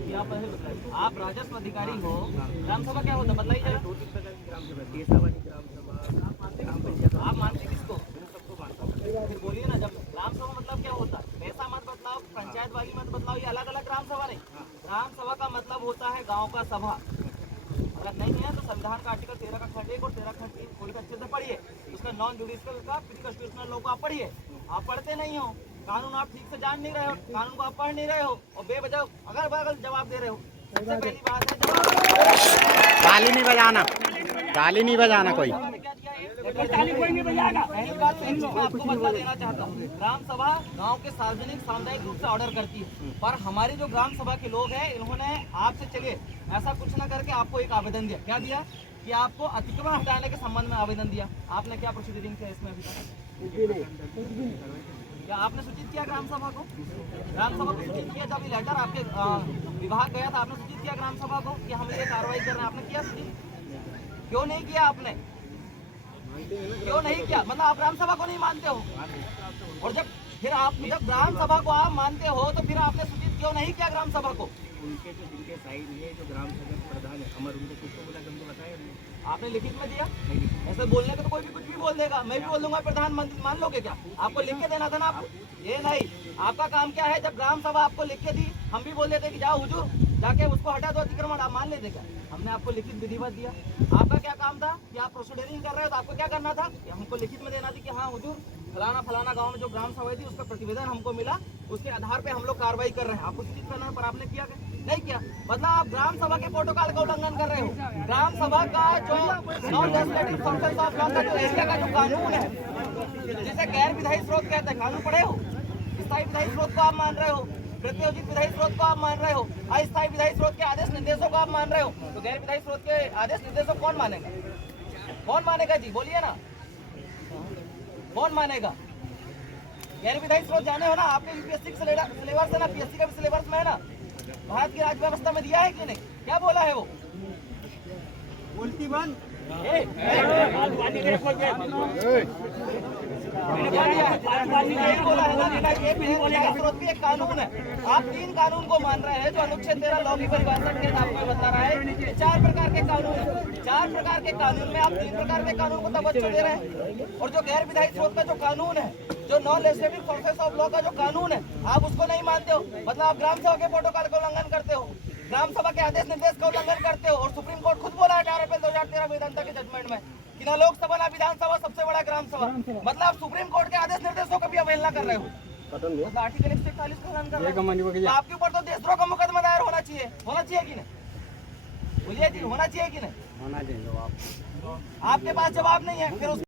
होती है, आप पहले बताइए। आप राजस्व अधिकारी हो, ग्राम सभा क्या होता है बताइए जरा। आप मानते किसको? फिर बोलिए ना, जब ग्राम सभा मतलब क्या होता है? पैसा मत बदलाओ, पंचायत वाली मत बदलाओ, ये अलग अलग ग्राम सभा नहीं। ग्राम सभा का मतलब होता है गांव का सभा। अगर नहीं है तो संविधान का आर्टिकल 13 का खंड 1 और 13 खंड 3 खोल अच्छे से पढ़िए। उसका नॉन जुडिशियल का कॉन्स्टिट्यूशनल लॉ को आप पढ़िए। आप पढ़ते नहीं हो, कानून आप ठीक से जान नहीं रहे हो, कानून को आप पढ़ नहीं रहे हो और बेवजह अगर बगल जवाब दे रहे हो। सबसे पहली बात है जवाब। ताली नहीं बजाना, ताली नहीं बजाना कोई। ताली कोई नहीं बजाएगा। पहली बात मैं आपको बदला देना चाहता हूँ। ग्राम सभा गांव के सार्वजनिक सामुदायिक रूप से ऑर्डर करती है, पर हमारी जो ग्राम सभा के लोग हैं इन्होंने आपसे चलिए ऐसा कुछ ना करके आपको एक आवेदन दिया। क्या दिया? कि आपको अतिक्रमण हटाने के संबंध में आवेदन दिया। आपने क्या प्रोसीडिंग किया इसमें अभी तक? क्या आपने सूचित किया ग्राम सभा को? ग्राम सभा को सूचित किया? जब ये लेटर आपके विभाग गया था आपने सूचित किया ग्राम सभा को कि हम ये कार्रवाई कर रहे हैं? आपने किया सूचित? क्यों नहीं किया आपने? क्यों नहीं किया? मतलब आप ग्राम सभा को नहीं मानते हो। और जब ग्राम सभा को आप मानते हो तो फिर आपने सूचित क्यों नहीं किया ग्राम सभा को? उनके जिनके साइड में जो ग्राम सभा प्रधान है अमर, उनको कुछ तो बोला, तुमको बताया नहीं? आपने लिखित में दिया? ऐसे बोलने का तो कोई भी कुछ भी बोल देगा। मैं भी बोल दूंगा प्रधानमंत्री, मान लोगे क्या? आपको लिख के देना था ना आपको। ये नहीं, आपका काम क्या है? जब ग्राम सभा आपको लिख के दी, हम भी बोल देते कि जाओ हुजूर जाके उसको हटा दो अतिक्रमण, आप मान लेते क्या? हमने आपको लिखित विधिवत दिया। आपका क्या काम था कि आप प्रोसीडिंग कर रहे हो तो आपको क्या करना था कि हमको लिखित में देना थी कि हाँ हुजूर फलाना फलाना गांव में जो ग्राम सभा थी उसका प्रतिवेदन हमको मिला, उसके आधार पे हम लोग कार्रवाई कर रहे हैं। आपको सूचित करना है, पर आपने किया नहीं किया। मतलब आप ग्राम सभा के प्रोटोकॉल का उल्लंघन कर रहे हो। ग्राम सभा का जो non legislative functions of law का जो एरिया का जो कानून है, जिसे गैर विधायी स्रोत कहते हैं, कानून पढ़े हो? स्थायी विधायी स्रोत को आप मान रहे हो, प्रत्योजित विधायी स्रोत को आप मान रहे हो, अस्थायी विधायी स्रोत के आदेश निर्देशों को आप मान रहे हो, तो गैर विधायी स्रोत के आदेश निर्देशों कौन मानेगा? कौन मानेगा जी? बोलिए ना, कौन मानेगा? गैर विधायी स्रोत जाने हो ना, आपके यूपीएससी का सिलेबस है ना, पीएससी का भी सिलेबस में है ना, भारत की राज्य व्यवस्था में दिया है कि नहीं? क्या बोला है वो? उल्टी बंद एक कानून है। आप 3 कानून को मान रहे हैं जो अनुच्छेद 13 लॉ की परिभाषा के आपको बता रहा है। 4 प्रकार के कानून है। 4 प्रकार के कानून में आप 3 प्रकार के कानून को तवज्जो दे रहे हैं। और जो गैर विधायी स्रोत का जो कानून है, जो non legislative process of law का जो कानून है, आप उसको नहीं मानते हो। मतलब आप ग्राम सभा के प्रोटोकॉल का उल्लंघन करते हो, ग्राम सभा के आदेश निर्देश का उल्लंघन करते हो। और सुप्रीम कोर्ट खुद बोला है 18 अप्रैल 2013 वेदांता के जजमेंट में कि ना लोकसभा ना विधानसभा सबसे बड़ा ग्राम सभा। मतलब आप सुप्रीम कोर्ट के आदेश निर्देशों का भी अवहेलना कर रहे हो। मतलब आर्टिकल 141 का उल्लंघन कर रहे हो। आपके ऊपर तो देशद्रोह का मुकदमा दायर होना चाहिए कि नहीं? बोलिए जी, होना चाहिए कि नहीं? होना चाहिए। आपके पास जवाब नहीं है, फिर